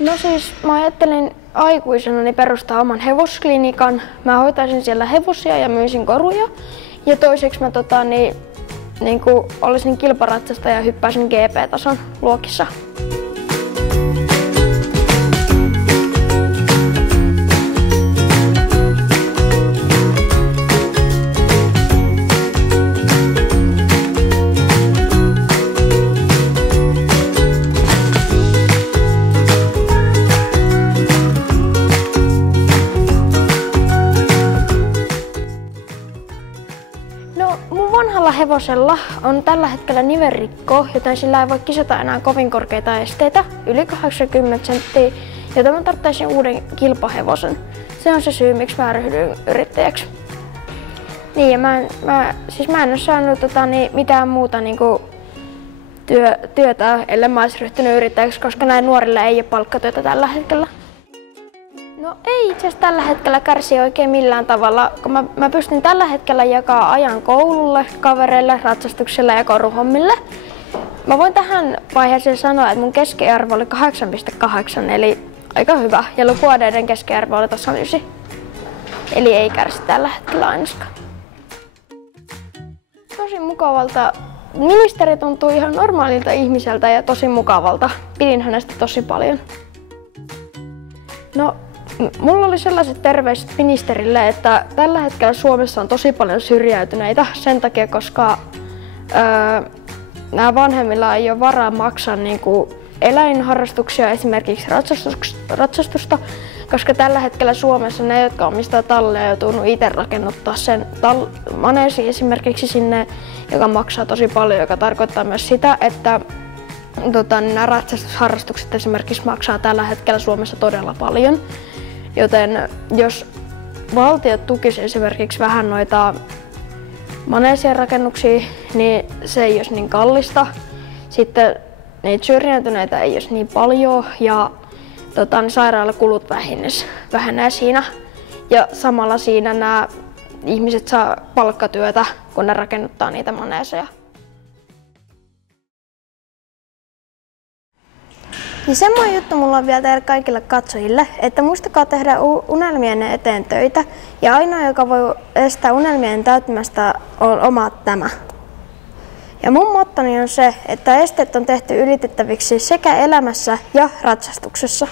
No siis mä ajattelin aikuisena perustaa oman hevosklinikan. Mä hoitaisin siellä hevosia ja myisin koruja. Ja toiseksi mä olisin kilparatsastaja ja hyppäisin GP-tason luokissa. Mun vanhalla hevosella on tällä hetkellä nivelrikko, joten sillä ei voi kisata enää kovin korkeita esteitä, yli 80 senttiä, joten mä tarvitsisin uuden kilpahevosen. Se on se syy, miksi mä ryhdyin yrittäjäksi. Niin, ja mä en ole saanut mitään muuta työtä, ellei mä olisi ryhtynyt yrittäjäksi, koska näin nuorille ei ole palkkatyötä tällä hetkellä. No ei itse asiassa tällä hetkellä kärsi oikein millään tavalla, kun mä pystyn tällä hetkellä jakaa ajan koululle, kavereille, ratsastukselle ja koruhommille. Mä voin tähän vaiheeseen sanoa, että mun keskiarvo oli 8,8, eli aika hyvä, ja lukuaineiden keskiarvo oli tasan 9. Eli ei kärsi tällä hetkellä ainakaan. Tosi mukavalta. Ministeri tuntuu ihan normaalilta ihmiseltä ja tosi mukavalta. Pidin hänestä tosi paljon. No, mulla oli sellaiset terveiset ministerille, että tällä hetkellä Suomessa on tosi paljon syrjäytyneitä sen takia, koska nämä vanhemmilla ei ole varaa maksaa eläinharrastuksia, esimerkiksi ratsastusta, koska tällä hetkellä Suomessa ne, jotka omistaa talleja, joutunut itse rakennuttaa sen maneesi esimerkiksi sinne, joka maksaa tosi paljon, joka tarkoittaa myös sitä, että nämä ratsastusharrastukset esimerkiksi maksaa tällä hetkellä Suomessa todella paljon. Joten jos valtiot tukisi esimerkiksi vähän noita maneesien rakennuksia, niin se ei olisi niin kallista. Sitten niitä syrjäytyneitä ei olisi niin paljon ja sairaalakulut vähenee siinä. Ja samalla siinä nämä ihmiset saa palkkatyötä, kun ne rakennuttaa niitä maneeseja. Ja semmoinen juttu mulla on vielä teille kaikille katsojille, että muistakaa tehdä unelmien eteen töitä. Ja ainoa, joka voi estää unelmien täyttämästä, on tämä. Ja mun mottoni on se, että esteet on tehty ylitettäviksi sekä elämässä ja ratsastuksessa.